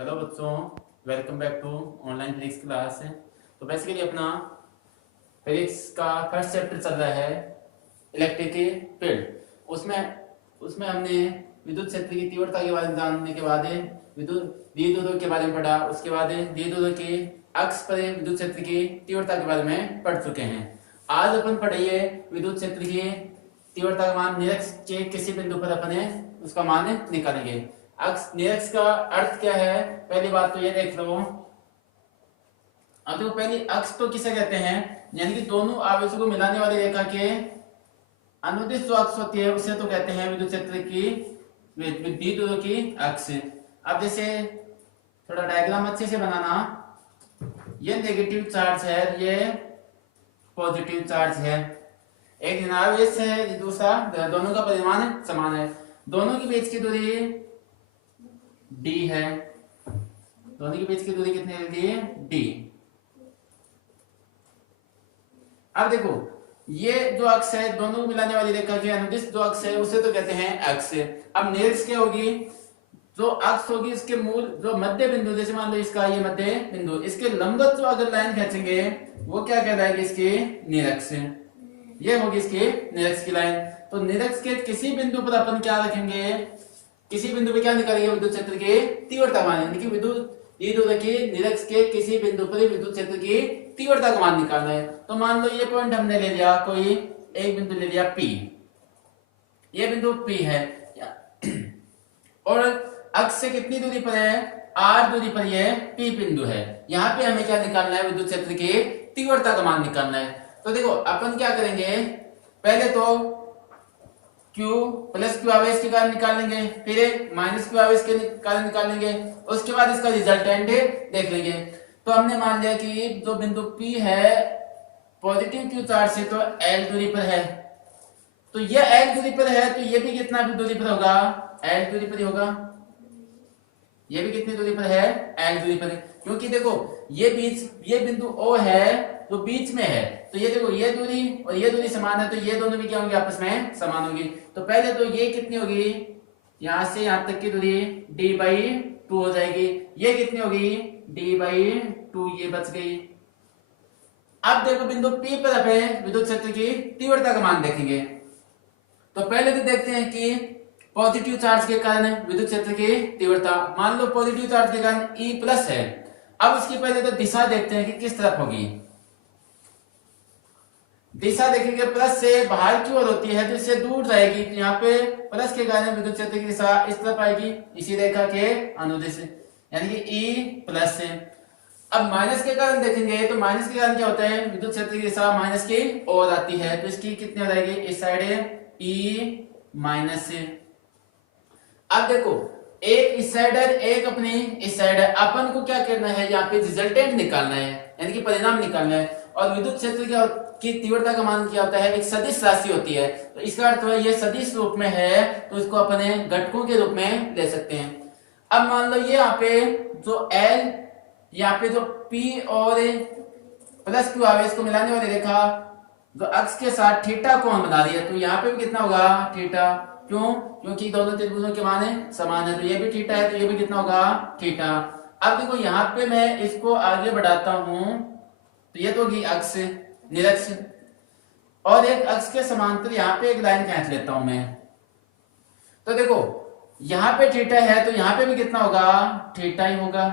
Hello बच्चों, welcome back to online physics class. तो basically अपना फिजिक्स का फर्स्ट चैप्टर चल रहा है इलेक्ट्रिक फील्ड। उसमें उसमें हमने विद्युत क्षेत्र की तीव्रता के बारे में जानने के बाद विद्युत द्विध्रुव के बारे में पढ़ा। उसके बाद द्विध्रुव के अक्ष पर विद्युत क्षेत्र की तीव्रता के बारे में पढ़ चुके हैं। आज अपन पढ़िए विद्युत क्षेत्र की तीव्रता का मान निरक्ष के किसी बिंदु पर अपने उसका मान निकालेंगे। अक्ष निरक्ष का अर्थ क्या है, पहली बात तो ये देख लो। अब देखो, पहली अक्ष तो किसे कहते हैं, यानी कि दोनों आवेशों को मिलाने वाली रेखा के अनुदिश जो अक्ष होती है उसे तो कहते हैं विद्युत क्षेत्र की द्विध्रुव की अक्ष। अब जैसे थोड़ा डायग्राम अच्छे से बनाना, ये नेगेटिव चार्ज है, ये पॉजिटिव चार्ज है, एक ऋणावेश है, दूसरा, दोनों का परिमाण समान है, दोनों के बीच की दूरी d है, दोनों के बीच की दूरी कितनी है, d। अब देखो, ये जो अक्ष है दोनों को मिलाने वाली रेखा के अनुदिश जो अक्ष है उसे तो कहते हैं अक्ष। अब निरक्ष क्या होगी, जो अक्ष होगी इसके मूल जो मध्य बिंदु, जैसे मान लो इसका ये मध्य बिंदु, इसके लंबवत जो अगर लाइन खींचेंगे वो क्या कहलाएगी, इसकी निरक्ष। ये होगी इसकी निरक्ष की लाइन। तो निरक्ष के किसी बिंदु पर अपन क्या रखेंगे, किसी बिंदु पे क्या निकालेंगे, विद्युत क्षेत्र की तीव्रता मान, यानी कि विद्युत की निरक्ष के किसी बिंदु पर विद्युत क्षेत्र की तीव्रता का मान निकालना है। तो मान लो ये पॉइंट हमने ले लिया, कोई एक बिंदु ले लिया P, ये बिंदु P है और अक्ष से कितनी दूरी पर है, R दूरी पर ये P बिंदु है। यहाँ पे हमें क्या निकालना है, विद्युत क्षेत्र की तीव्रता का मान निकालना है। तो देखो अपन क्या करेंगे, पहले तो Q प्लस Q आवेश के कारण निकाल लेंगे, फिर माइनस Q आवेश के कारण निकाल लेंगे, उसके बाद इसका रिजल्टेंट देख लेंगे। तो हमने मान लिया कि जो बिंदु P है पॉजिटिव Q चार्ज से तो L दूरी पर है, तो ये L दूरी पर है, तो ये भी कितना दूरी पर होगा, L दूरी पर ही होगा। ये भी कितनी दूरी पर है, L दूरी पर, क्योंकि देखो ये बिंदु O है तो बीच में है, तो ये देखो ये दूरी और ये दूरी समान है, तो ये दोनों भी क्या होंगे, आपस में समान होंगी। तो पहले तो ये कितनी होगी, यहां से यहां तक की दूरी d/2 हो जाएगी, ये कितनी होगी, d/2, ये बच गई। अब देखो बिंदु P पर अपने विद्युत क्षेत्र की तीव्रता का मान देखेंगे। तो पहले तो देखते हैं कि पॉजिटिव चार्ज के कारण विद्युत क्षेत्र की तीव्रता, मान लो पॉजिटिव चार्ज के कारण E+ है। अब उसकी पहले तो दिशा देखते हैं कि किस तरफ होगी। दिशा देखेंगे, प्लस से बाहर की ओर होती है तो इससे दूर जाएगी, तो यहाँ पे प्लस के कारण विद्युत क्षेत्र की दिशा इस तरफ आएगी, इसी रेखा के अनुदिश, यानी कि E+। अब माइनस के कारण देखेंगे, तो माइनस के कारण क्या होता है, विद्युत क्षेत्र की दिशा माइनस की ओर आती है, तो इसकी कितनी हो जाएगी, इस साइड E-। अब देखो एक इस साइड है, एक अपनी इस साइड है, अपन को क्या करना है, यहाँ पे रिजल्टेंट निकालना है, यानी कि परिणाम निकालना है। और विद्युत क्षेत्र की तीव्रता का मान क्या होता है, एक सदिश राशि होती है, तो इसका अर्थ है ये सदिश रूप में है, तो इसको अपने घटकों के रूप में ले सकते हैं। अब मान लो ये यहाँ पे जो L, यहाँ पे जो P और प्लस Q आवेश को मिलाने वाली रेखा जो अक्ष के साथ थीटा कोण बना रही है, तो यहाँ पे भी कितना होगा, थीटा। क्यों, क्योंकि दोनों त्रिभुजों के मान समान है, तो ये भी थीटा है, तो ये भी कितना होगा, थीटा। अब देखो यहाँ पे मैं इसको आगे बढ़ाता हूं, तो ये तो होगी अक्ष निरक्ष, और एक अक्ष के समांतर यहाँ पे एक लाइन खींच लेता हूं मैं। तो देखो यहाँ पे थीटा है, तो यहाँ पे भी कितना होगा, थीटा ही होगा,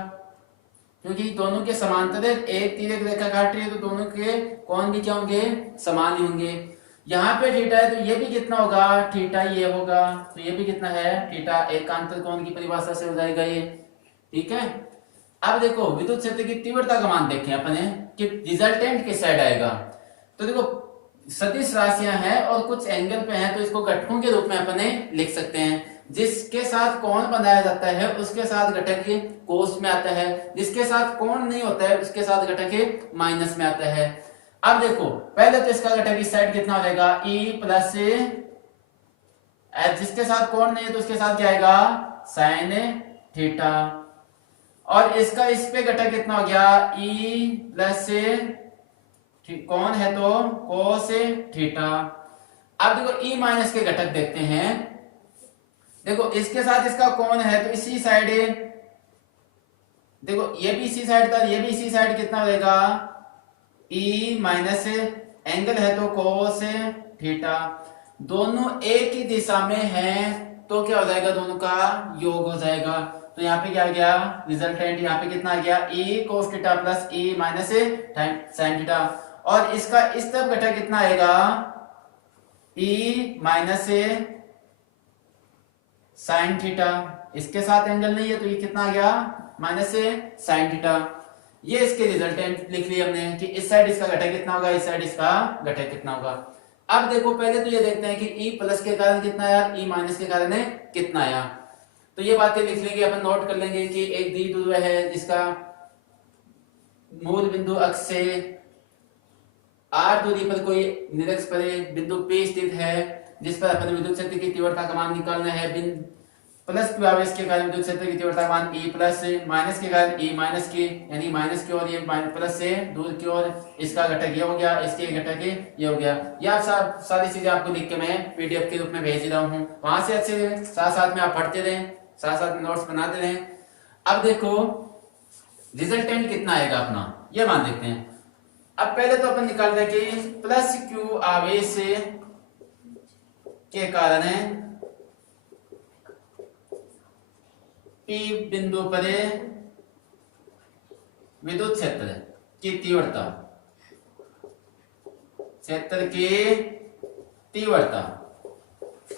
क्योंकि दोनों के समांतर एक तीर एक रेखा काट रही है, तो दोनों के कोण भी क्या होंगे, समान ही होंगे। यहाँ पे थीटा है, तो ये भी कितना होगा, थीटा ये होगा, तो ये भी कितना है, थीटा। एकांतर कोण की परिभाषा से हो जाएगा ये, ठीक है। अब देखो विद्युत क्षेत्र की तीव्रता का मान देखें अपने कि रिजल्टेंट किस साइड आएगा। तो देखो सदिश राशियां हैं और कुछ एंगल पे हैं, तो इसको घटकों के रूप में अपने लिख सकते हैं। जिसके साथ कोण बनाया जाता है उसके साथ घटक कोस में आता है, जिसके साथ कोण नहीं होता है उसके साथ घटक माइनस में आता है। अब देखो पहले तो इसका घटक इस साइड कितना हो जाएगा, E+, जिसके साथ कोण नहीं है तो उसके साथ क्या आएगा, साइन थीटा, और इसका इस पे घटक कितना हो गया, E+, कोण है तो कोस थीटा। अब देखो E- के घटक देखते हैं, देखो इसके साथ इसका कोण है तो इसी साइड देखो ये भी इसी साइड था, ये भी इसी साइड, कितना रहेगा ई माइनस एंगल है तो कोस थीटा, दोनों एक ही दिशा में हैं तो क्या हो जाएगा, दोनों का योग हो जाएगा। तो यहाँ पे क्या आ गया रिजल्टेंट, यहाँ पे कितना आ गया ई कोस theta plus E minus sine theta, और इसका इस तरफ घटक कितना आएगा ई माइनस साइन थीटा, इसके साथ एंगल नहीं है तो ये कितना आ गया माइनस साइन थीटा। ये इसके रिजल्टेंट लिख लिया हमने कि इस साइड इसका घटक कितना होगा, इस साइड इसका घटक कितना होगा। अब देखो पहले तो ये देखते हैं कि ई प्लस के कारण कितना आया, ई माइनस के कारण कितना आया। तो ये बातें लिख लेंगे, अपन नोट कर लेंगे कि एक द्विध्रुव है जिसका मूल बिंदु अक्ष से r दूरी पर कोई निरक्ष परे बिंदु P स्थित है, जिस पर अपन विद्युत क्षेत्र की तीव्रता का मान निकालना है। प्लस q आवेश के कारण विद्युत क्षेत्र की तीव्रता का मान E प्लस, माइनस के कारण E माइनस की, यानी माइनस की ओर ये प्लस से दूर की ओर, इसका घटक ये हो गया, इसके घटक ये हो गया। ये आप सारी चीजें आपको लिख के मैं पीडीएफ के रूप में भेज रहा हूँ, वहां से अच्छे साथ साथ में आप पढ़ते रहें, साथ साथ में नोट्स बनाते रहें। अब देखो रिजल्टेंट कितना आएगा अपना, ये मान देखते हैं। अब पहले तो अपन निकाल रहे कि प्लस क्यू आवेश के कारण P बिंदु पर विद्युत क्षेत्र की तीव्रता, क्षेत्र की तीव्रता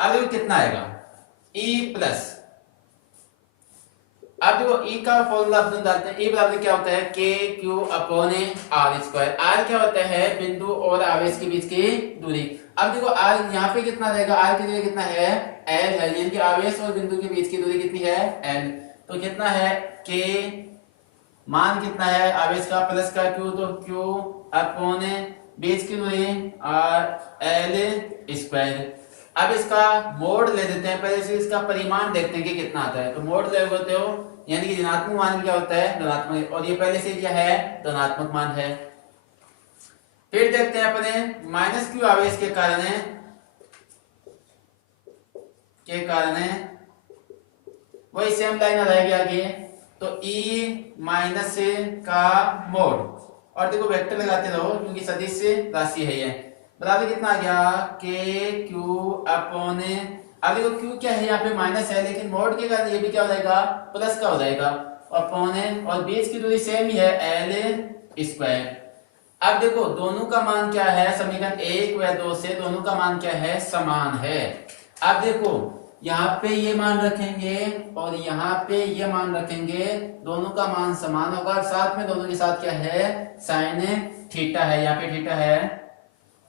अब कितना आएगा E प्लस, अब देखो E का फॉर्मूला अपन डालते हैं, E बराबर क्या होता है K Q upon R square. R क्या होता है बिंदु और आवेश के बीच की दूरी। अब देखो आर यहाँ पे कितना रहेगा, आर की जगह कितना है एल है, यानी कि आवेश और बिंदु के बीच की दूरी कितनी है एल। तो कितना है के, मान कितना है आवेश का प्लस का क्यू, तो क्यू अपॉन बीच की दूरी आर एल स्क्वायर। अब इसका मोड ले देते हैं, पहले से इसका परिमाण देखते हैं कि कितना आता है। तो मोड ले होते हो यानी कि ऋणात्मक मान क्या होता है धनात्मक, और ये पहले से क्या है धनात्मक मान है। फिर देखते हैं अपने माइनस क्यू आवेश के कारण वही सेम लाइन रहेगी आगे, तो E माइनस का मोड, और देखो वेक्टर लगाते रहो क्योंकि सदिश राशि है ये, बराबर कितना आ गया के क्यू अपॉन, अब देखो क्यू क्या है यहाँ पे माइनस है, लेकिन मोड के कारण ये भी क्या हो जाएगा प्लस का हो जाएगा, अपॉन और बीच की दूरी सेम ही है एल स्क्वायर। अब देखो दोनों का मान क्या है, समीकरण 1 व 2 से दोनों का मान क्या है समान है। अब देखो यहाँ पे ये मान रखेंगे और यहाँ पे ये मान रखेंगे, दोनों का मान समान होगा, साथ में दोनों के साथ क्या है साइन थीटा है, यहाँ पे थीटा है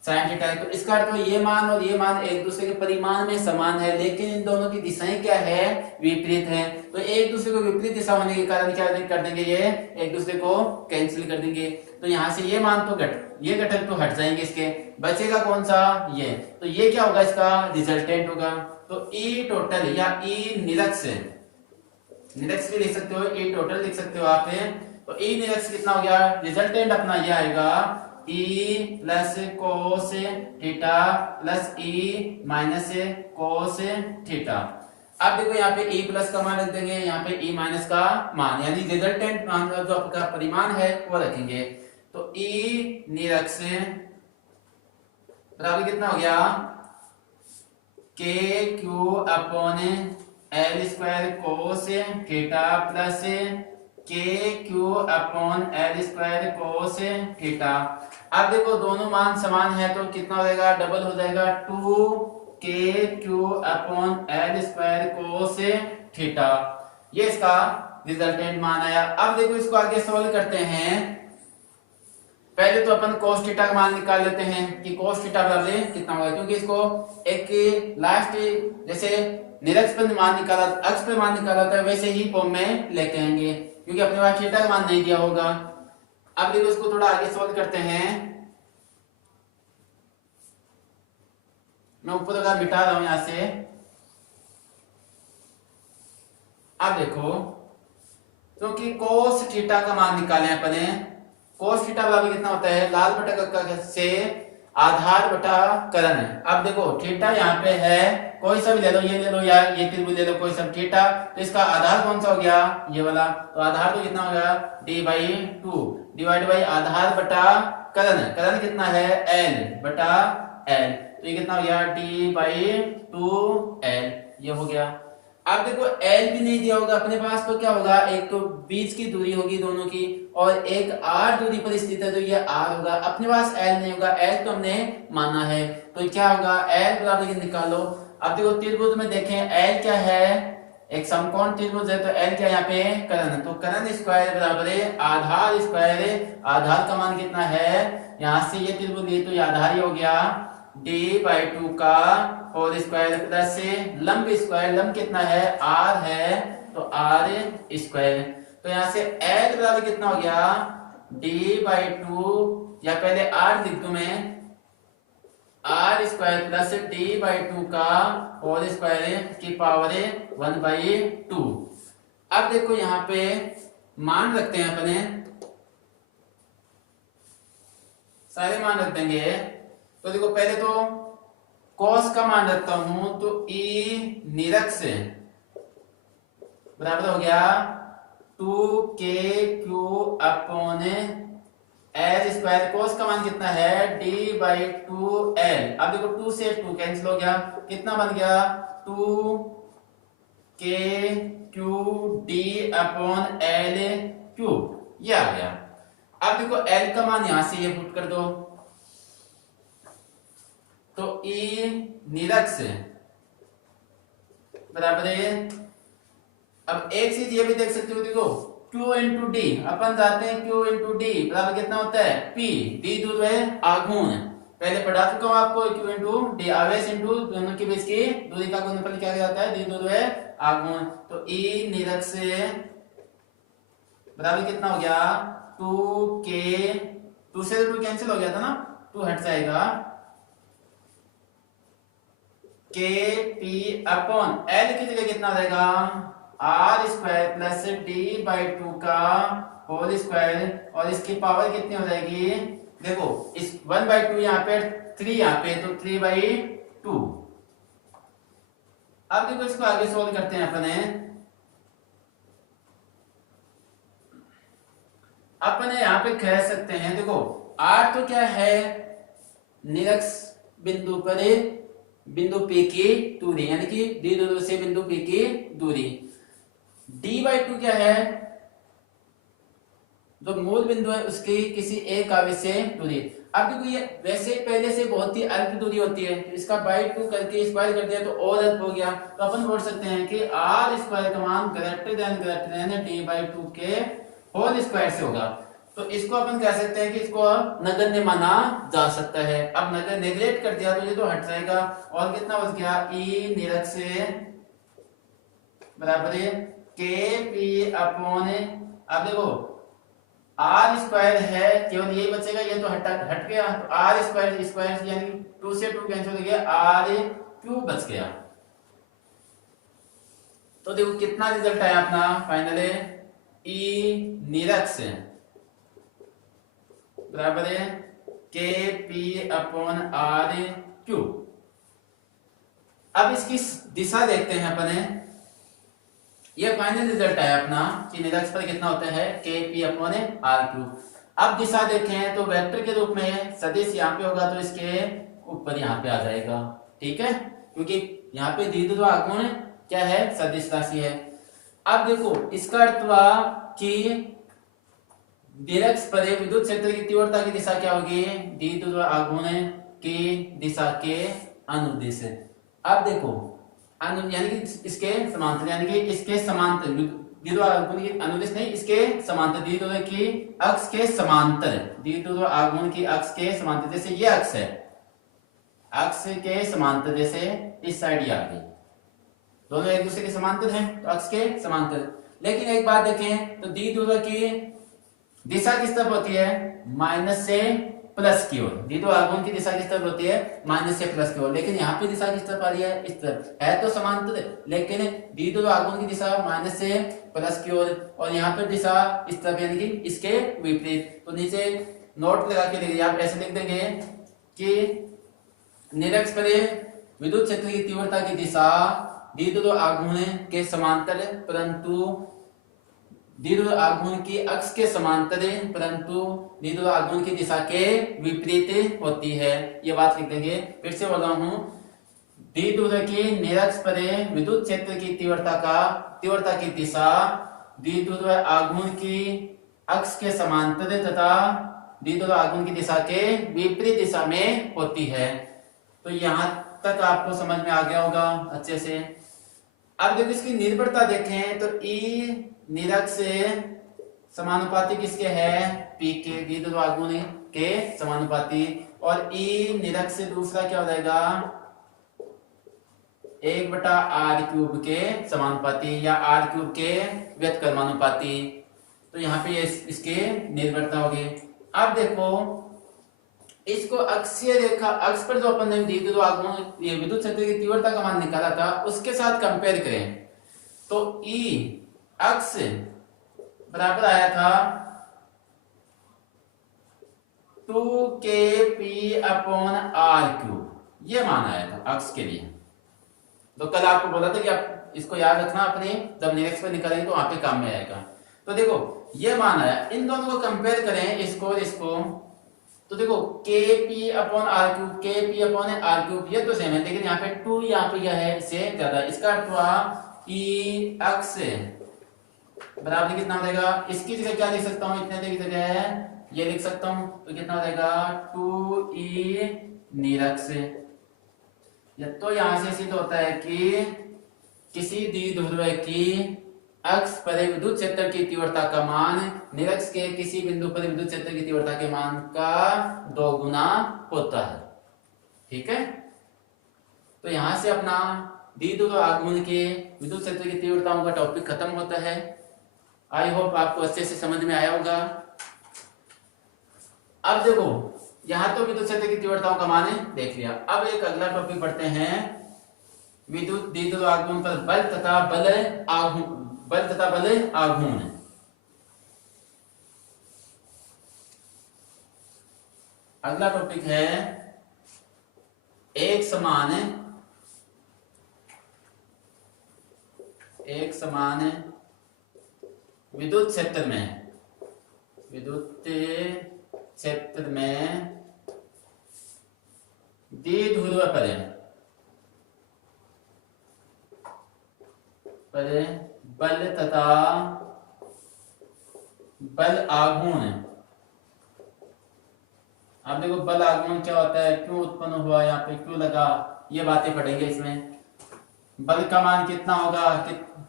साइन थीटा है। तो इसका अर्थ ये मान और ये मान एक दूसरे के परिमाण में समान है, लेकिन इन दोनों की दिशाएं क्या है विपरीत है। तो एक दूसरे को विपरीत दिशा होने के कारण क्या कर देंगे, ये एक दूसरे को कैंसिल कर देंगे। तो यहाँ से ये मान तो ये घटक तो हट जाएंगे, इसके बचेगा कौन सा ये, तो ये क्या होगा इसका रिजल्टेंट होगा। तो ई टोटल या ई निरक्ष भी लिख सकते हो, ई टोटल लिख सकते हो आप। तो ई निरक्ष कितना हो गया, रिजल्टेंट अपना ये आएगा E plus cos theta plus E minus cos theta. अब देखो यहाँ पे ई प्लस का मान रख देंगे, यहाँ पे ई माइनस का मान, यानी रिजल्टेंट मान जो आपका परिमाण है वो रखेंगे। तो ई निरक्ष बराबर कितना हो गया K Q upon L square cos theta plus K Q upon L square cos theta. अब देखो दोनों मान समान है तो कितना हो जाएगा डबल हो जाएगा 2 के Q upon L square cos theta. ये इसका रिजल्टेंट मान आया। अब देखो इसको आगे सॉल्व करते हैं। पहले तो अपन cos थीटा का मान निकाल लेते हैं कि cos थीटा बराबर कितना होगा, क्योंकि इसको एक लास्ट जैसे निरक्ष पर मान निकाला, अक्ष पर मान निकाला था, वैसे ही फॉर्म में लेके आएंगे क्योंकि अपने पास थीटा का मान नहीं दिया होगा। अब देखो इसको थोड़ा आगे सॉल्व करते हैं। मैं ऊपर का मिटा रहा हूं यहां से। अब देखो क्योंकि cos थीटा का मान निकाले अपने, cos थीटा बराबर कितना होता है लाल बटा से आधार बटा करण है। अब देखो थीटा यहाँ पे है कोई सा भी ले लो, ये ले लो या ये त्रिभुज ले लो, कोई सा थीटा, तो इसका आधार कौन सा हो गया, ये वाला। तो आधार तो कितना हो गया, d/2 डिवाइड बाई आधार बटा कर्ण, कर्ण कितना है l बटा l, तो ये कितना हो गया d/2l, ये हो गया। अब देखो l भी नहीं दिया होगा अपने पास, तो क्या होगा, एक तो बीच की दूरी होगी दोनों की, और एक r दूरी पर स्थित है, तो ये r होगा। अपने पास l नहीं होगा, l तो हमने माना है, तो क्या होगा l बराबर निकालो। अब देखो त्रिभुज में देखें l क्या है, एक समकोण त्रिभुज है, तो l क्या है यहाँ पे कर्ण, तो कर्ण स्क्वायर बराबर है आधार स्क्वायर, आधार का मान कितना है, यहाँ से ये त्रिभुज लिए तो ये आधार ही हो गया d/2 का होल स्क्वायर प्लस लंब स्क्वायर, लंब कितना है r है, तो r स्क्वायर, तो यहाँ से l बराबर कितना हो गया d/2, या पहले r लिख दूं मैं, r स्क्वायर प्लस d/2 का होल स्क्वायर की पावर 1/2। अब देखो यहाँ पे मान रखते हैं अपने, सारे मान रख देंगे। तो देखो पहले तो cos का मान रखता हूं, तो e निरक्ष बराबर हो गया 2kq upon l square, cos का मान कितना है d/2l। अब देखो 2 से 2 कैंसिल हो गया, कितना बन गया 2kqd अपॉन l क्यूब, ये आ गया। अब देखो l का मान यहां से ये पुट कर दो, तो e निरक्ष बराबर है, अब एक चीज ये भी देख सकते हो, देखो q इंटू डी, अपन जाते हैं q इंटू डी बराबर कितना होता है p, d दूर है आघूर्ण, पहले पढ़ा चुका हूं आपको, q इंटू डी आवेश इंटू दोनों के बीच की दूरी का गुणनफल क्या जाता है, d दूर है आघूर्ण, तो e निरक्ष बराबर कितना हो गया 2k, 2 से 2 कैंसिल हो गया था ना, 2 हट जाएगा, kp अपॉन l की जगह कितना रहेगा r स्क्वायर प्लस d/2 का होल स्क्वायर, और इसकी पावर कितनी हो जाएगी, देखो इस 1/2 यहाँ पे 3 यहाँ पे, तो 3/2। अब देखो इसको आगे सोल्व करते हैं अपने यहाँ पे कह सकते हैं, देखो r तो क्या है निरक्ष बिंदु पर बिंदु P की दूरी, यानी कि d दूर से बिंदु P की दूरी, d/2 क्या है, जो मूल बिंदु है उसकी किसी एक आवेश से दूरी। अब देखो ये वैसे पहले से बहुत ही अल्प दूरी होती है, तो इसका बाई 2 करके स्क्वायर कर दिया तो और अल्प हो गया, तो अपन बोल सकते हैं कि r स्क्वायर का मान ग्रेटर देन d/2 के होल स्क्वायर से होगा। तो इसको अपन कह सकते हैं कि इसको नगण्य माना जा सकता है। अब नगर नेग्लेक्ट कर दिया तो ये तो हट जाएगा, और कितना बच गया e निरक्ष बराबर kp अपॉन, अब देखो r स्क्वायर है, केवल यही बचेगा, ये तो हट गया, तो r स्क्वायर स्क्वायर यानी 2 से 2 कैंसिल हो गया, r क्यूब बच गया। तो देखो कितना रिजल्ट आया अपना फाइनल e निरक्ष बराबर है kp अपॉन r क्यूब। अब इसकी दिशा देखते हैं अपने, ये फाइनल रिजल्ट आया अपना कि निरक्ष पर कितना होता है kp अपॉन r क्यूब। अब दिशा देखें तो वेक्टर के रूप में सदिश यहाँ पे होगा, तो इसके ऊपर यहाँ पे आ जाएगा, ठीक है, क्योंकि यहाँ पे द्विध्रुव आघूर्ण क्या है सदिश राशि है। अब देखो इसका अर्थ हुआ कि निरक्ष पर विद्युत क्षेत्र की तीव्रता की दिशा क्या होगी, द्विध्रुव आघूर्ण की दिशा के अनुदिश। अब देखो यानी कि इसके समांतर, यानी कि इसके समांतर द्विध्रुव आघूर्ण की अनुदिश नहीं, इसके समांतर द्विध्रुव की अक्ष के समांतर, द्विध्रुव आघूर्ण की अक्ष के समांतर, जैसे ये अक्ष है, अक्ष के समांतर, जैसे इस साइड ये आ गई, दोनों एक दूसरे के समांतर हैं, तो अक्ष के समांतर। लेकिन एक बात देखें तो द्विध्रुव की दिशा किस तरफ होती है, माइनस से प्लस की ओर, द्विध्रुव आघूर्ण की दिशा किस तरफ होती है, माइनस से प्लस की ओर, लेकिन यहाँ पे दिशा किस तरफ आ रही है, इस तरफ है, तो समांतर, लेकिन द्विध्रुव आघूर्ण की दिशा माइनस से प्लस की ओर, और यहाँ पे दिशा इस तरफ, यानी कि इसके विपरीत। तो नीचे नोट लगा के लिखिए, आप ऐसे लिख देंगे कि निरक्ष पर विद्युत क्षेत्र की तीव्रता की दिशा द्विध्रुव आघूर्ण के समांतर परंतु द्विध्रुव आघूर्ण की अक्ष के समांतर परंतु द्विध्रुव आघूर्ण की दिशा के विपरीत होती है। ये बात लिख देंगे। फिर से बोल रहा हूं, द्विध्रुव की निरक्ष पर विद्युत क्षेत्र की तीव्रता की दिशा द्विध्रुव आघूर्ण की अक्ष के समांतर तथा द्विध्रुव आघूर्ण की दिशा के विपरीत दिशा में होती है। तो यहां तक आपको समझ में आ गया होगा अच्छे से। अब जब इसकी निर्भरता देखें तो ई निरक्ष से समानुपाती किसके है, पी के, द्विध्रुव आघूर्ण के समानुपाती, और ई निरक्ष से दूसरा क्या हो जाएगा, 1/r³ के समानुपाती या r³ के व्यतकर्मानुपाती। तो यहाँ पे इसके निर्भरता होगी। अब देखो इसको अक्षीय रेखा अक्ष पर जो अपन ने द्विध्रुव आघूर्ण ये विद्युत क्षेत्र की तीव्रता का मान निकाला था उसके साथ कंपेयर करें तो ई अक्ष बराबर आया था 2kp/r³, ये मान आया था अक्ष के लिए। तो कल आपको बोला था कि आप इसको याद रखना, अपने जब निरक्ष पर निकालेंगे तो वहां पे काम में आएगा। तो देखो ये मान आया, इन दोनों को कंपेयर करें इसको और इसको, तो देखो kp/r³ ये तो सेम है, लेकिन यहाँ पे 2 यहाँ पे क्या है इससे ज्यादा। इसका अर्थ हुआ कि अक्ष बराबर कितना हो जाएगा, इसकी जगह क्या लिख सकता हूँ, इतने की जगह है ये लिख सकता हूँ, तो कितना हो जाएगा 2e निरक्ष। तो यहां से सिद्ध होता है कि किसी द्विध्रुव की अक्ष पर विद्युत क्षेत्र की तीव्रता का मान निरक्ष के किसी बिंदु पर विद्युत क्षेत्र की तीव्रता के मान का 2 गुना होता है। ठीक है, तो यहां से अपना द्विध्रुव आघूर्ण के विद्युत क्षेत्र की तीव्रताओं का टॉपिक खत्म होता है। आई होप आपको अच्छे से समझ में आया होगा। अब देखो यहां तो विद्युत क्षेत्र की तीव्रताओं का मान देख लिया। अब एक अगला टॉपिक पढ़ते हैं, विद्युत द्विध्रुव आघूर्ण पर बल तथा बल आघूर्ण। अगला टॉपिक है एक समान विद्युत क्षेत्र में द्विध्रुव पर बल तथा बल आघूर्ण। अब देखो बल आघूर्ण क्या होता है, क्यों उत्पन्न हुआ, यहाँ पे क्यों लगा, ये बातें पढ़ेंगे इसमें। बल का मान कितना होगा,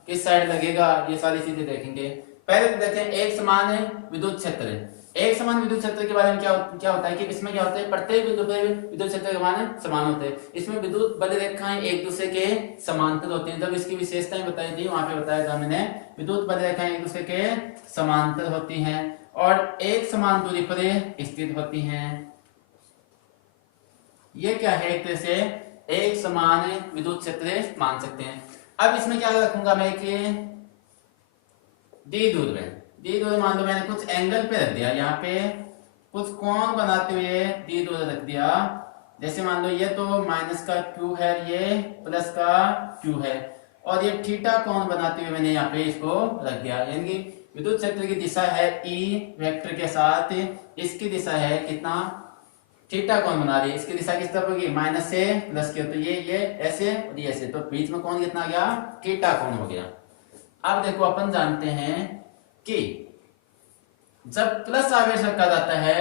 किस साइड लगेगा, ये सारी चीजें देखेंगे। पहले तो देखें एक समान विद्युत क्षेत्र। एक समान विद्युत क्षेत्र के बारे में क्या होता है कि इसमें क्या होता है, प्रत्येक बिंदु पर विद्युत क्षेत्र के मान समान होते हैं। इसमें विद्युत बल रेखाएं एक दूसरे के समांतर होती हैं। जब इसकी विशेषताएं बताई थी वहां पे बताया था मैंने, विद्युत बल रेखाएं एक दूसरे के समांतर होती हैं और एक समान दूरी पर स्थित होती हैं। ये क्या है, एक तरह से एक समान विद्युत क्षेत्र मान सकते हैं। अब इसमें क्या रखूंगा मैं कि द्विध्रुव मान लो मैंने कुछ एंगल पे रख दिया, यहाँ पे कुछ कोण बनाते हुए द्विध्रुव रख दिया। जैसे मान लो ये तो माइनस का Q है, ये प्लस का Q है, और ये थीटा कोण बनाते हुए मैंने यहाँ पे इसको रख दिया। यानी कि विद्युत क्षेत्र की दिशा है E वेक्टर के साथ, इसकी दिशा है कितना, थीटा कोण बना रही है। इसकी दिशा किस तरफ होगी, माइनस से प्लस की। तो ये ऐसे और ये ऐसे, तो बीच में कोण कितना गया, थीटा कोण हो गया। अब देखो अपन जानते हैं कि जब प्लस आवेश रखा जाता है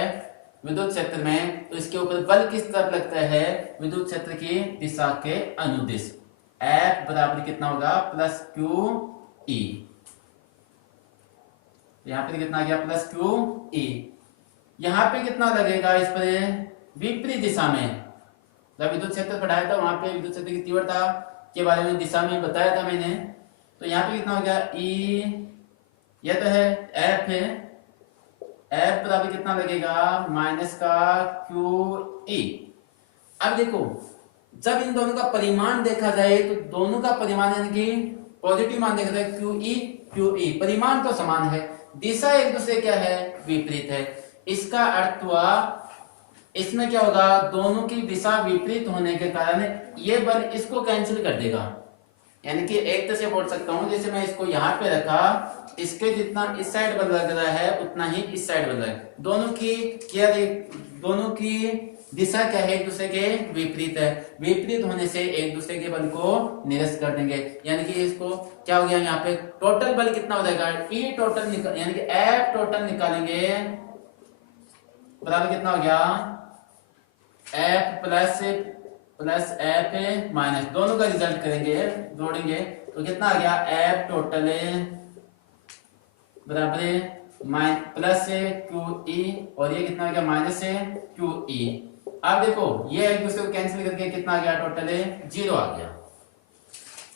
विद्युत क्षेत्र में तो इसके ऊपर बल किस तरफ लगता है, विद्युत क्षेत्र की दिशा के अनुदिश। F बराबर कितना होगा, +QE। यहाँ पे कितना गया, +QE। यहाँ पे कितना लगेगा इस पर, विपरीत दिशा में। जब विद्युत क्षेत्र पढ़ाया था वहां पे विद्युत क्षेत्र की तीव्रता के बारे में दिशा में बताया था मैंने। तो यहाँ पे कितना हो गया, E, ये तो है F है, F बराबर कितना लगेगा, माइनस का QE। अब देखो जब इन दोनों का परिमाण देखा जाए तो दोनों का परिमाण यानी कि पॉजिटिव मान देखा जाए QE, परिमाण तो समान है, दिशा एक दूसरे क्या है, विपरीत है। इसका अर्थ हुआ इसमें क्या होगा, दोनों की दिशा विपरीत होने के कारण ये बल इसको कैंसिल कर देगा। यानी कि एक तरह से बोल सकता हूं, जैसे मैं इसको यहाँ पे रखा, इसके जितना इस साइड बल लग रहा है उतना ही इस साइड बल है। दोनों की क्या, दोनों की दिशा क्या है, एक दूसरे के विपरीत है। विपरीत होने से एक दूसरे के बल को निरस्त कर देंगे। यानी कि इसको क्या हो गया, यहाँ पे टोटल बल कितना हो जाएगा, ई टोटल निकाल, यानी कि एफ टोटल निकालेंगे बराबर कितना हो गया, एफ प्लस एफ माइनस, दोनों का रिजल्ट करेंगे, जोड़ेंगे तो कितना आ गया, एफ टोटल बराबर प्लस क्यू ई, और ये कितना आ गया माइनस क्यू ई। अब देखो ये एक दूसरे को कैंसिल करके कितना आ गया, टोटल 0 आ गया।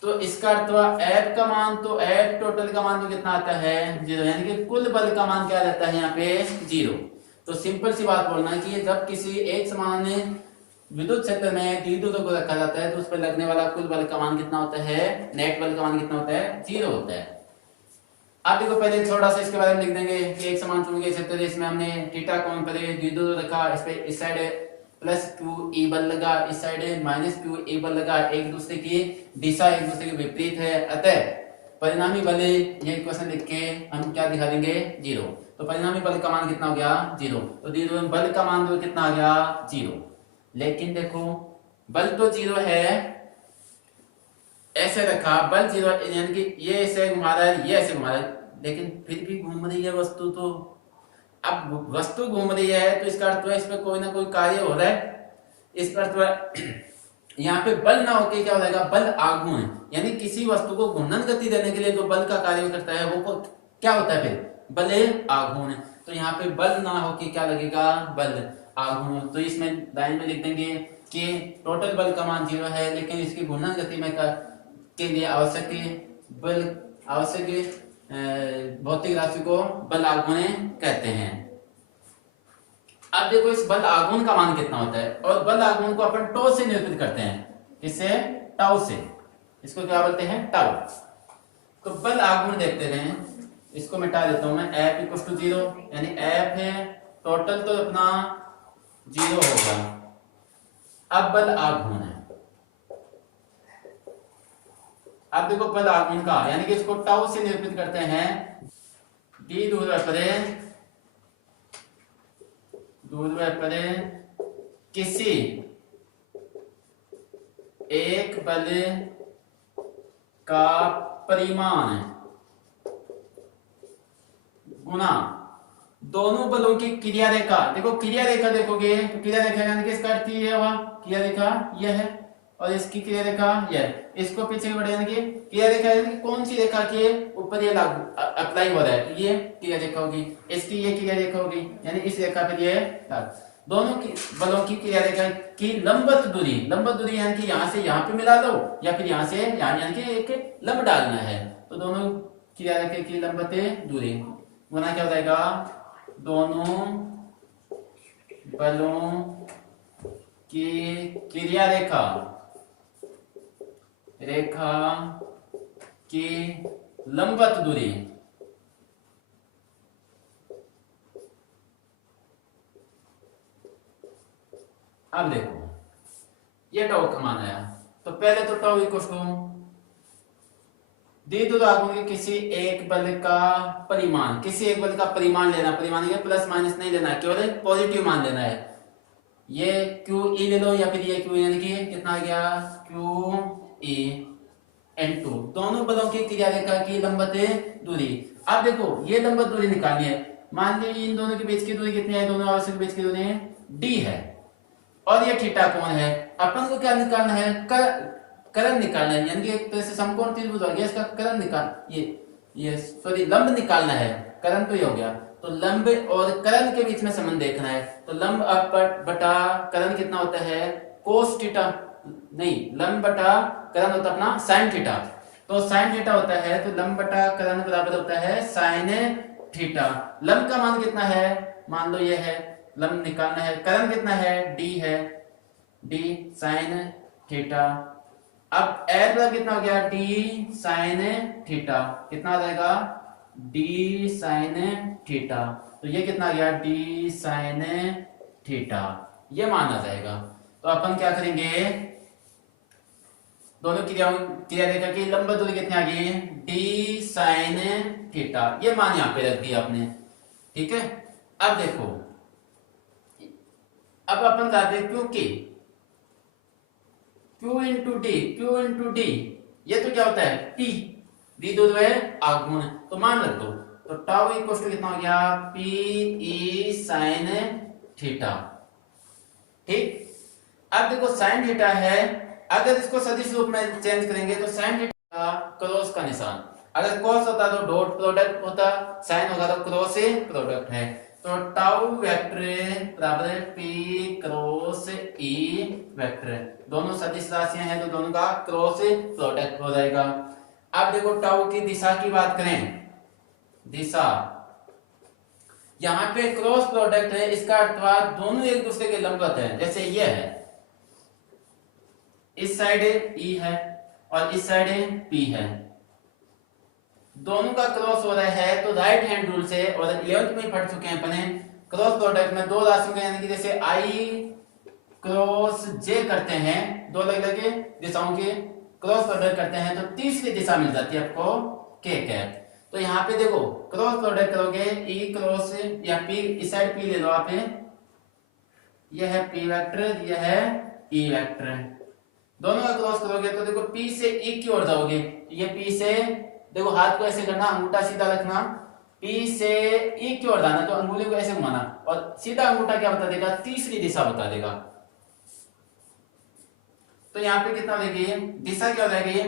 तो इसका अर्थ हुआ एफ का मान, तो एफ टोटल का मान तो कितना आता है 0, यानी कि कुल बल का मान क्या रहता है यहाँ पे 0। तो सिंपल सी बात बोलना है कि जब किसी एक समान विद्युत क्षेत्र में द्विध्रुव को रखा जाता है तो उस पर लगने वाला कुल बल का मान कितना होता है, नेट बल का मान कितना होता है, 0 होता है। आप देखो पहले थोड़ा सा इसके बारे में लिख देंगे कि एक समान चुंबकीय क्षेत्र इसमें हमने थीटा कोण पर द्विध्रुव रखा, इस पे इस साइड प्लस क्यू ई बल लगा, इस साइड माइनस क्यू ई बल लगा, एक दूसरे की दिशा एक दूसरे के विपरीत है, अतः परिणामी बल, ये इक्वेशन लिख के हम क्या दिखा देंगे 0। तो परिणामी बल का मान कितना हो गया 0, तो द्विध्रुव बल का मान तो कितना आ गया 0। लेकिन देखो बल तो 0 है, ऐसे रखा बल 0, यानी कि ये ऐसे घुमा रहा है, ये ऐसे घुमा रहा है, लेकिन फिर भी घूम रही है वस्तु। तो अब वस्तु घूम रही है तो इसका अर्थ है इसमें कोई ना कोई कार्य हो रहा है। इसका अर्थ यहाँ पे बल ना होके क्या हो जाएगा, बल आघूर्ण, यानी किसी वस्तु को घूर्णन गति देने के लिए जो बल का कार्य करता है वो क्या होता है, फिर बल आघूर्ण। तो यहाँ पे बल ना होके क्या लगेगा, बल आघूर्ण। तो इसमें लाइन में लिख देंगे कि टोटल बल का मान 0 है, लेकिन इसकी घूर्णन गति में के लिए आवश्यक बल, आवश्यक भौतिक राशि को बल आघूर्ण कहते हैं। अब देखो इस बल आघूर्ण का मान कितना होता है, और बल आघूर्ण को अपन टो से निरूपित करते हैं, किससे, टाउ से। इसको क्या बोलते हैं, टाउ। तो बल आघूर्ण देखते रहे, इसको मिटा देता हूं मैं, एफ इक्वल टू 0, यानी एफ है टोटल तो अपना 0 होगा। अब बल आघूर्ण है, अब देखो बल आघूर्ण का, यानी कि इसको टाउ से निरूपित करते हैं, डी दूर पर किसी एक बल का परिमाण गुना दोनों बलों की क्रिया रेखा। देखो क्रिया रेखा देखोगे तो क्रिया रेखा यानी कि इसका अर्थ ये हुआ, क्रिया रेखा यह है और इसकी क्रिया रेखा यह है। इसको पीछे बढ़े, यानी कि क्रिया रेखा यानी कि कौन सी रेखा के ऊपर ये लागू अप्लाई हो रहा है, तो ये क्रिया रेखा होगी, इसकी ये क्रिया रेखा होगी, यानी इस रेखा पर ये दोनों की बलों की क्रिया रेखा की लंबवत दूरी यानी कि यहाँ से यहाँ पे मिला दो या फिर यहाँ से यहाँ, यानी कि एक लंब डालना है। तो दोनों क्रिया रेखा की लंबवत दूरी गुना क्या हो जाएगा, दोनों बलों की क्रिया रेखा की लंबवत दूरी। अब देखो ये टाउ का मान आया, तो पहले तो टाउ इक्वल टू द्विध्रुव आघूर्ण के किसी एक बल का परिमाण, किसी एक बल का परिमाण लेना, परिमाण ये प्लस माइनस नहीं लेना है, केवल पॉजिटिव मान लेना है। ये क्यू ई ले लो या फिर ये क्यू, यानी कि कितना आ गया क्यू ई N2, दोनों बलों की क्रिया रेखा की लंबवत दूरी। अब देखो ये लंबवत दूरी निकालनी है, मान लीजिए इन दोनों के बीच की दूरी कितनी है, दोनों आवश्यक बीच की दूरी d है और ये थीटा कोण है। अपन को क्या निकालना है, करण निकालना है, यानी कि एक तरह से समकोण त्रिभुज हो गया, इसका करण निकाल ये सॉरी लंब निकालना है, करण तो ये हो गया। तो लंब और करण के बीच में संबंध देखना है, तो लंब बटा करण कितना होता है, कोस थीटा, नहीं लंब बटा करण होता है अपना साइन थीटा। तो साइन थीटा होता है, तो लंब बटा करण बराबर होता है साइन थीटा। लंब का मान कितना है, मान लो ये है, लंब निकालना है, करण कितना है d है, d साइन थीटा। अब एल बराबर कितना हो गया, d साइन थीटा, कितना आ जाएगा d साइन थीटा। तो ये कितना आ गया d साइन थीटा। ये मान आ जाएगा। तो अपन क्या करेंगे, दोनों क्रिया रेखा की लंब दूरी कितनी आ गई, डी साइन थीटा, ये मान यहाँ पे रख दिया आपने। ठीक है, अब देखो, अब अपन जाते हैं क्योंकि Q इंटू डी, ये तो क्या होता है P, डी दो है आगमन, तो मान रख दो, तो टाउ इक्वल टू कितना हो गया, पी ई साइन थीटा। ठीक, अब देखो साइन थीटा है, अगर इसको सदिश रूप में चेंज करेंगे तो साइन थीटा का क्रॉस का निशान, अगर कॉस होता तो डॉट प्रोडक्ट होता, साइन होगा तो क्रॉस से प्रोडक्ट है, तो टाउ वेक्टर बराबर है पी क्रॉस ई वेक्टर, दोनों सदिश राशियां हैं तो दोनों का क्रॉस प्रोडक्ट हो जाएगा। अब देखो टाउ की दिशा की बात करें, दिशा यहाँ पे क्रॉस प्रोडक्ट है, इसका अर्थ दोनों एक दूसरे के लंबवत है, जैसे ये है, इस साइड ई है और इस साइड पी है, दोनों का क्रॉस हो रहा है, तो राइट हैंड रूल से, और 11th में पढ़ चुके हैं अपने, क्रॉस प्रोडक्ट में दो राशियों के, यानी कि जैसे आई क्रॉस जे करते हैं, दो अलग अलग दिशाओं के क्रॉस प्रोडक्ट करते हैं, तो तीसरी दिशा मिल जाती है आपको के कैप। तो यहाँ पे देखो क्रॉस प्रोडक्ट करोगे, ई क्रॉस या पी, इस साइड पी ले लो आप, ये है पी वेक्टर, ये है ई वेक्टर, दोनों का क्रॉस करोगे तो देखो पी से ई की ओर जाओगे, ये पी से, देखो हाथ को ऐसे करना, अंगूठा सीधा रखना, पी से ई की ओर जाना, तो अंगुली को ऐसे घुमाना, और सीधा अंगूठा क्या बता देगा, तीसरी दिशा बता देगा। तो यहाँ पे कितना हो जाएगी, दिशा क्या हो जाएगी,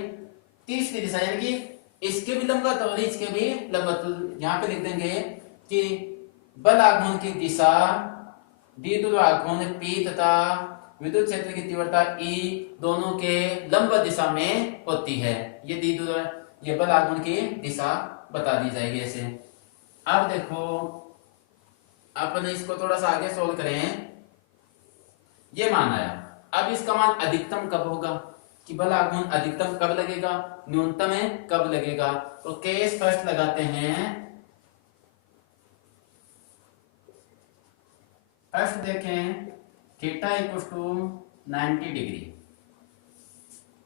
तीसरी दिशा, यानी कि इसके भी लंबवत और इसके भी लंबवत। यहाँ पे लिख देंगे कि बल आगमन की दिशा डी दूर आगमन पी तथा विद्युत क्षेत्र की तीव्रता ई दोनों के लंबवत दिशा में होती है, ये डी दूर, ये बल आगमन की दिशा बता दी जाएगी ऐसे। अब देखो अपन इसको थोड़ा सा आगे सोल्व करें, ये मान आया, अब इसका मान अधिकतम कब होगा, कि बल आगमन अधिकतम कब लगेगा, न्यूनतम कब लगेगा, तो केस फर्स्ट लगाते हैं। फर्स्ट देखें थीटा इक्वल टू 90 डिग्री।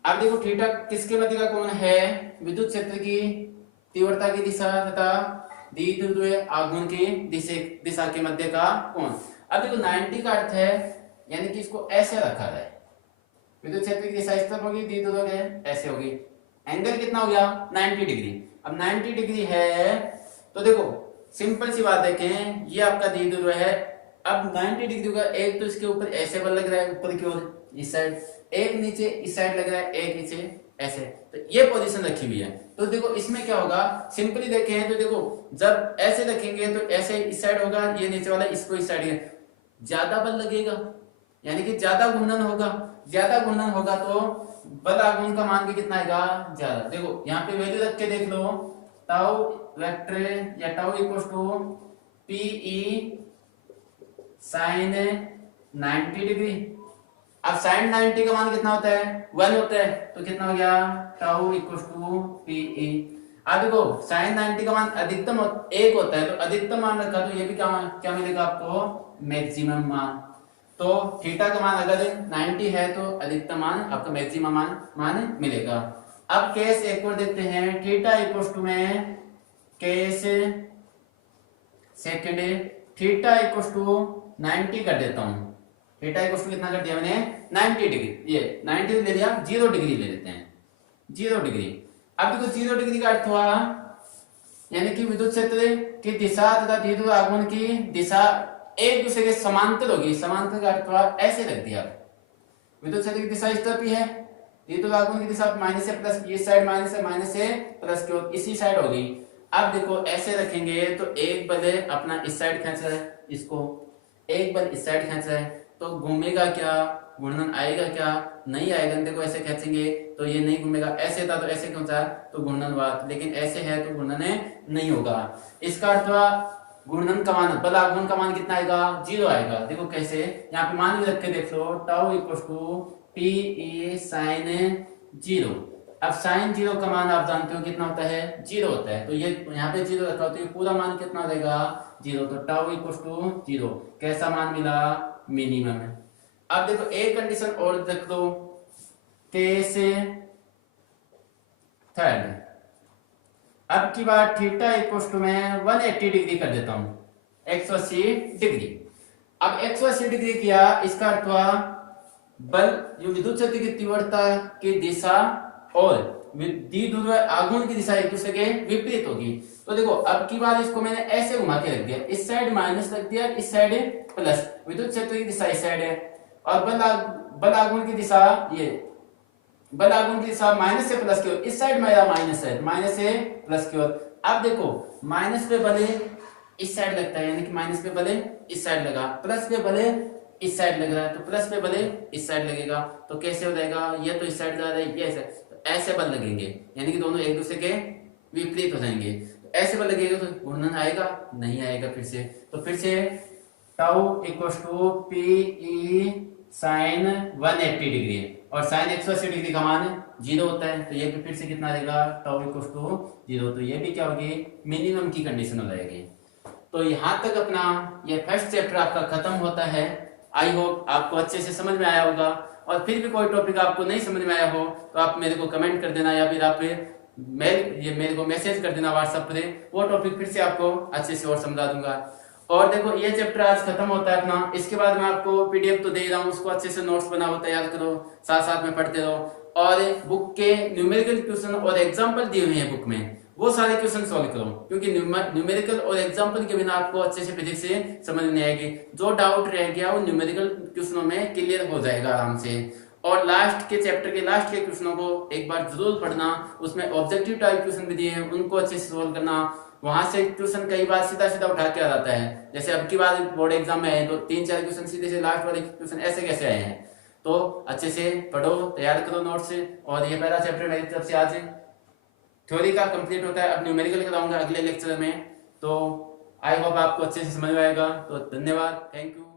अब देखो थीटा किसके मध्य का कोण है, विद्युत क्षेत्र की तीव्रता की दिशा तथा द्विध्रुवीय आगमन की दिशा के मध्य का कोण। अब देखो 90 का अर्थ है, यानी कि इसको ऐसे रखा जाए, विद्युत क्षेत्र की दिशा इस तरफ होगी, द्विध्रुव ऐसे होगी, एंगल कितना हो गया 90 डिग्री। अब 90 डिग्री है तो देखो सिंपल सी बात देखें, ये आपका द्विध्रुव है, अब 90 डिग्री का एक तो इसके ऊपर ऐसे बल लग रहा है ऊपर की ओर इस साइड, एक नीचे इस साइड लग रहा है, एक नीचे ऐसे, तो ये पोजीशन रखी हुई है। तो देखो इसमें क्या होगा, सिंपली देखें तो देखो जब ऐसे रखेंगे तो ऐसे इस साइड होगा, ये नीचे वाला इसको इस साइड, ज्यादा बल लगेगा, यानी कि ज्यादा घूर्णन होगा, ज्यादा घूर्णन होगा तो बल आगमन का मान भी कितना आएगा, ज्यादा। देखो यहाँ पे वैल्यू रख के देख लो, टाउ वेक्टर या tau equal to P E sine 90 degree. अब साइन 90 का मान कितना होता है 1 होता है, तो कितना हो गया टाउ इक्वल टू पीई। अब देखो साइन 90 का मान अधिकतम 1 होता है, तो अधिकतम मान रखा तो ये भी क्या मिलेगा आपको, मैक्सिमम मान। तो थीटा का मान अगर 90 है तो अधिकतम मान आपका मैक्सिमम मान मिलेगा। अब केस एक और देखते हैं, थीटा इक्वल टू में case second, theta equal to 90 कर देता हूं, थीटा इक्वल टू कितना कर दिया मैंने 90 डिग्री, ये 90 ले लिया, 0 डिग्री ले लेते हैं, 0 डिग्री। अब देखो 0 डिग्री का अर्थ हुआ, यानी कि विद्युत क्षेत्र की दिशा तथा द्विध्रुव आगमन की दिशा एक दूसरे के समांतर होगी, समांतर का अर्थ हुआ ऐसे रख दिया, विद्युत क्षेत्र की दिशा इस तरफ ही है, द्विध्रुव आगमन की दिशा माइनस से प्लस, ये साइड माइनस से प्लस की ओर इसी साइड होगी। अब देखो ऐसे रखेंगे तो एक बल अपना इस साइड खींच रहा है, इसको एक बल इस साइड खींच रहा है, तो घूमेगा क्या, घूर्णन आएगा क्या, नहीं आएगा। देखो ऐसे खींचेंगे तो ये नहीं घूमेगा, ऐसे था तो ऐसे क्यों था तो घूर्णन हुआ, लेकिन ऐसे है तो घूर्णन नहीं होगा। इसका अर्थ हुआ घूर्णन का मान, बल आगमन का मान कितना आएगा 0 आएगा। देखो कैसे, यहाँ पे मान भी रख के देख लो, tau equal to P E sine 0। अब साइन जीरो का मान आप जानते हो कितना होता है, जीरो होता है, तो ये यहाँ पे जीरो रखा हो तो ये पूरा मान कितना रहेगा, जीरो, तो टाउ इक्वल टू जीरो। कैसा मान मिला, मिनिमम है। अब देखो एक कंडीशन और रख दो, केस थर्ड। अब की बार थीटा इक्वल टू मैं 180 डिग्री कर देता हूं, 180 डिग्री। अब 180 डिग्री किया, इसका अर्थ हुआ बल जो विद्युत क्षेत्र की तीव्रता की दिशा और आघूर्ण की दिशा एक दूसरे के विपरीत होगी। तो देखो अब की बार इसको मैंने ऐसे घुमा के रख दिया, इस साइड माइनस रख दिया, इस साइड प्लस। विद्युत क्षेत्र की दिशा इस साइड है और बल आघूर्ण की दिशा ये, बल आघूर्ण की दिशा माइनस से प्लस की ओर, इस साइड मेरा माइनस है, माइनस से प्लस की ओर। अब देखो माइनस पे बल इस साइड लगता है, यानी कि माइनस पे बल इस साइड लगा, प्लस पे बल इस साइड लग रहा है, तो प्लस पे बल इस साइड लगेगा। तो कैसे हो जाएगा, ये तो इस साइड जा रहा है, ये ऐसे, तो ऐसे बल लगेंगे, यानी कि दोनों एक दूसरे के विपरीत हो जाएंगे। तो ऐसे बल लगेगा तो घूर्णन आएगा, नहीं आएगा। फिर से tau equal to P E sine 180 degree, और साइन 180 डिग्री का मान जीरो होता है, तो ये भी फिर से कितना रहेगा, टाउ इक्वल टू जीरो। तो ये भी क्या होगी, मिनिमम की कंडीशन हो जाएगी। तो यहाँ तक अपना ये फर्स्ट चैप्टर आपका खत्म होता है। आई होप आपको अच्छे से समझ में आया होगा, और फिर भी कोई टॉपिक आपको नहीं समझ में आया हो तो आप मेरे को कमेंट कर देना, या फिर आप मेरे को मैसेज कर देना व्हाट्सएप पे, वो टॉपिक फिर से आपको अच्छे से और समझा दूंगा। और देखो ये चैप्टर आज खत्म होता है अपना, इसके बाद मैं आपको पीडीएफ तो दे रहा हूँ, उसको अच्छे से नोट्स बनाओ, तैयार करो, साथ साथ में पढ़ते रहो। और बुक के न्यूमेरिकल क्वेश्चन और एग्जाम्पल दिए हुए हैं बुक में, वो सारे क्वेश्चन सॉल्व करो, क्योंकि न्यूमेरिकल और एग्जाम्पल के बिना आपको अच्छे से फिजिक्स से समझ नहीं आएगी। जो डाउट रह गया वो न्यूमेरिकल क्वेश्चनों में क्लियर हो जाएगा आराम से। और लास्ट के चैप्टर के लास्ट के क्वेश्चनों को एक बार जरूर पढ़ना, उसमें ऑब्जेक्टिव टाइप क्वेश्चन भी दिए हैं, उनको अच्छे से सोल्व करना। वहां से क्वेश्चन कई बार सीधा सीधा उठा के आ जाता है, जैसे अब की बार बोर्ड एग्जाम में आए तो 3-4 क्वेश्चन सीधे से लास्ट वाले क्वेश्चन ऐसे कैसे आए हैं। तो अच्छे से पढ़ो, तैयार करो नोट से। और ये पहला चैप्टर मेरी तरफ से आज थ्योरी का कंप्लीट होता है, अब न्यूमेरिकल कराऊंगा अगले लेक्चर में। तो आई होप आपको अच्छे से समझ में आएगा। तो धन्यवाद, थैंक यू।